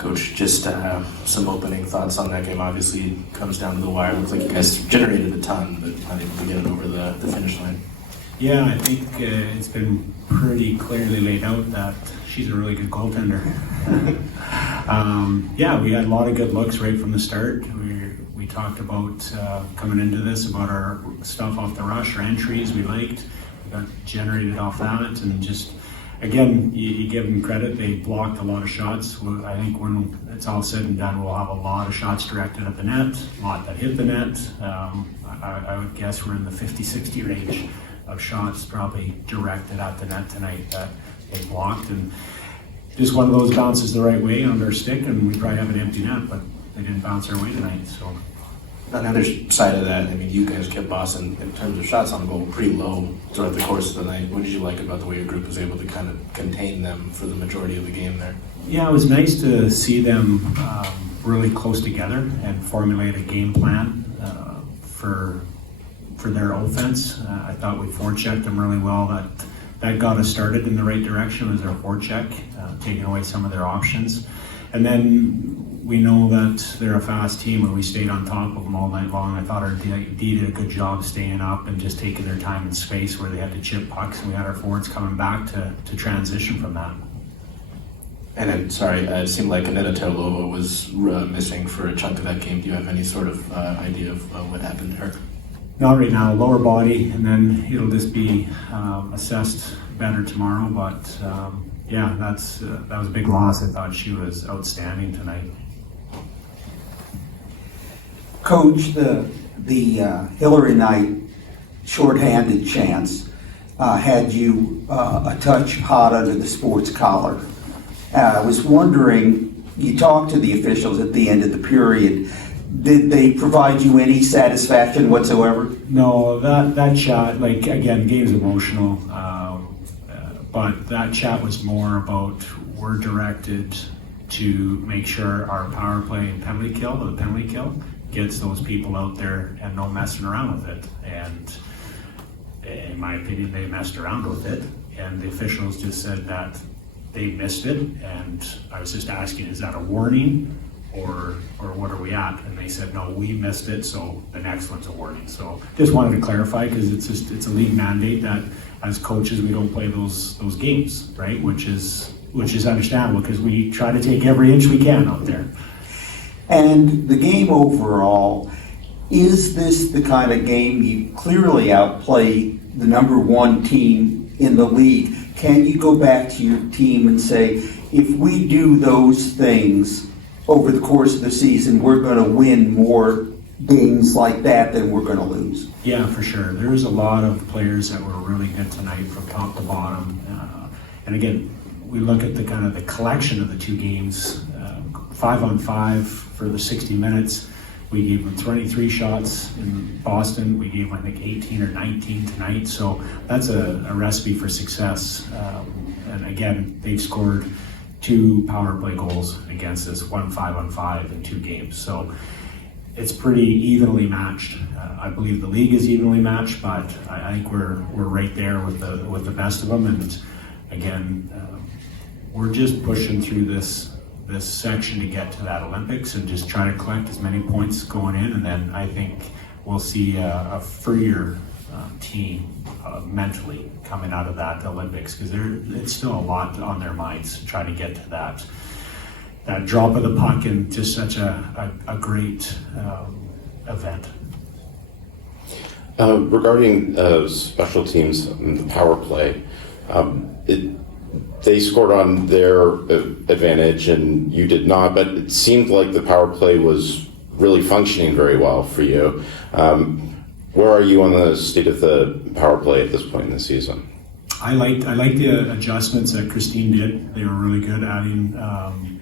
Coach, just some opening thoughts on that game. Obviously, it comes down to the wire. Looks like you guys generated a ton, but not able to get it over the finish line. Yeah, I think it's been pretty clearly laid out that she's a really good goaltender. Yeah, we had a lot of good looks right from the start. We talked about coming into this about our stuff off the rush, our entries we liked. We got generated off that, and just again, you give them credit. They blocked a lot of shots. I think when it's all said and done, we'll have a lot of shots directed at the net, a lot that hit the net. I would guess we're in the 50-60 range of shots probably directed at the net tonight that they blocked, and just one of those bounces the right way on their stick, and we probably have an empty net, but they didn't bounce our way tonight. So on the other side of that, I mean, you guys kept Boston in terms of shots on goal pretty low throughout the course of the night. What did you like about the way your group was able to kind of contain them for the majority of the game there? Yeah, it was nice to see them really close together and formulate a game plan for their offense. I thought we forechecked them really well. That got us started in the right direction as our forecheck, taking away some of their options. And then we know that they're a fast team, and we stayed on top of them all night long. I thought our D did a good job staying up and just taking their time and space where they had to chip pucks, and we had our forwards coming back to transition from that. And it seemed like Aneta Terlova was missing for a chunk of that game. Do you have any sort of idea of what happened to her? Not right now, lower body, and then it'll just be assessed better tomorrow. But yeah, that was a big loss. I thought she was outstanding tonight. Coach, the Hillary Knight shorthanded chance had you a touch hot under the sports collar. I was wondering, you talked to the officials at the end of the period. Did they provide you any satisfaction whatsoever? No, that chat, like, again, game's emotional, but that chat was more about we're directed to make sure our power play and penalty kill gets those people out there and no messing around with it. And in my opinion, they messed around with it, and the officials just said that they missed it, and I was just asking, is that a warning? Or what are we at? And they said, no, we missed it, so the next one's a warning. So just wanted to clarify, because it's a league mandate that as coaches we don't play those games, right? Which is understandable, because we try to take every inch we can out there. And the game overall, is this the kind of game you clearly outplay the number one team in the league? Can you go back to your team and say, if we do those things over the course of the season, we're going to win more games like that than we're going to lose? Yeah, for sure. There's a lot of players that were really good tonight from top to bottom. And again, we look at the kind of the collection of the two games, 5-on-5 for the 60 minutes. We gave them 23 shots in Boston. We gave them, I think, 18 or 19 tonight. So that's a recipe for success. And again, they've scored 2 power play goals against us, 1 5-on-5 in 2 games. So it's pretty evenly matched. I believe the league is evenly matched, but I think we're right there with the best of them. And again, we're just pushing through this section to get to that Olympics and just try to collect as many points going in, and then I think we'll see a freer team mentally coming out of that Olympics, because it's still a lot on their minds to try to get to that drop of the puck in just such a great event. Regarding special teams and the power play, they scored on their advantage and you did not, but it seemed like the power play was really functioning very well for you. Where are you on the state of the power play at this point in the season? I liked the adjustments that Christine did. They were really good. Adding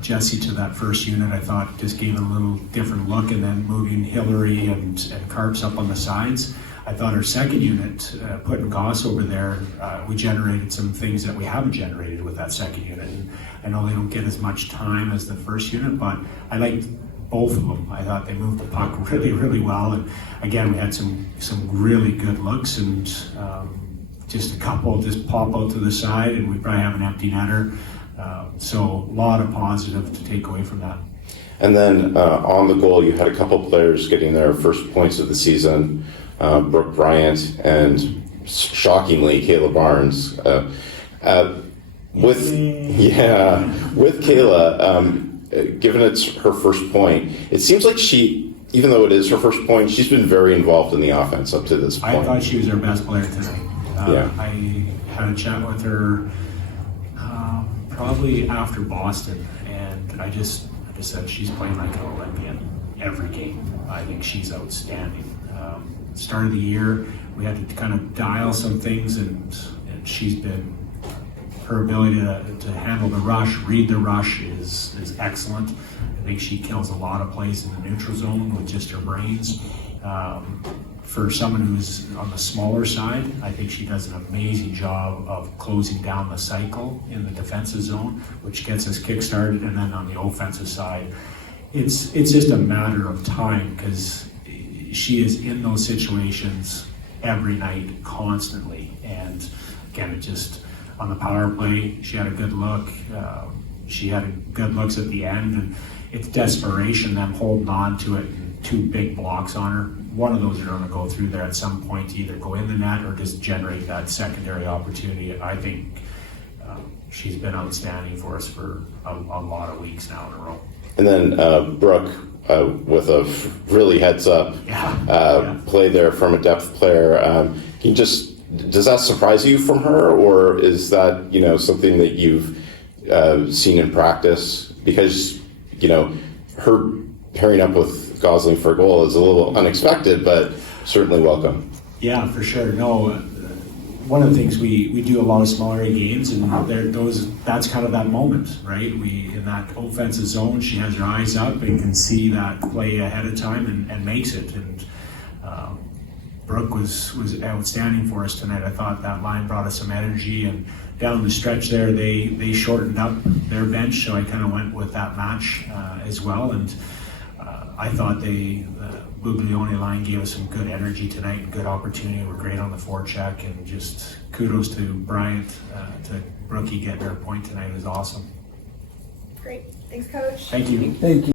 Jesse to that first unit, I thought, just gave it a little different look, and then moving Hillary and Carps up on the sides. I thought our second unit, putting Goss over there, we generated some things that we haven't generated with that second unit. And I know they don't get as much time as the first unit, but I liked both of them. I thought they moved the puck really, really well. And again, we had some really good looks, and just a couple just pop out to the side, and we probably have an empty netter. So a lot of positive to take away from that. And then on the goal, you had a couple players getting their first points of the season, Brooke Bryant and shockingly Kayla Barnes. With Kayla, given it's her first point, it seems like even though it is her first point, she's been very involved in the offense up to this point. I thought she was our best player tonight. Yeah. I had a chat with her probably after Boston, and I just said she's playing like an Olympian every game. I think she's outstanding. Start of the year, we had to kind of dial some things, and she's been, her ability to handle the rush, read the rush is excellent. I think she kills a lot of plays in the neutral zone with just her brains. For someone who's on the smaller side, I think she does an amazing job of closing down the cycle in the defensive zone, which gets us kick-started. And then on the offensive side, it's just a matter of time, because she is in those situations every night, constantly. And again, it just, on the power play, she had a good look. She had good looks at the end, and it's desperation, them holding on to it, and 2 big blocks on her. One of those are going to go through there at some point to either go in the net or just generate that secondary opportunity. I think she's been outstanding for us for a lot of weeks now in a row. And then Brooke, with a really heads-up play there from a depth player. Does that surprise you from her, or is that something that you've seen in practice? Because her pairing up with Gosling for a goal is a little unexpected, but certainly welcome. Yeah, for sure. No, one of the things we do a lot of smaller games, and that's kind of that moment, right? In that offensive zone, she has her eyes up and can see that play ahead of time and makes it. And Brooke was outstanding for us tonight. I thought that line brought us some energy, and down the stretch there, they shortened up their bench, so I kind of went with that match as well. And I thought the Buglione line gave us some good energy tonight and good opportunity. We're great on the forecheck, and just kudos to Bryant, to Brookie getting her point tonight is awesome. Great. Thanks, Coach. Thank you. Thank you.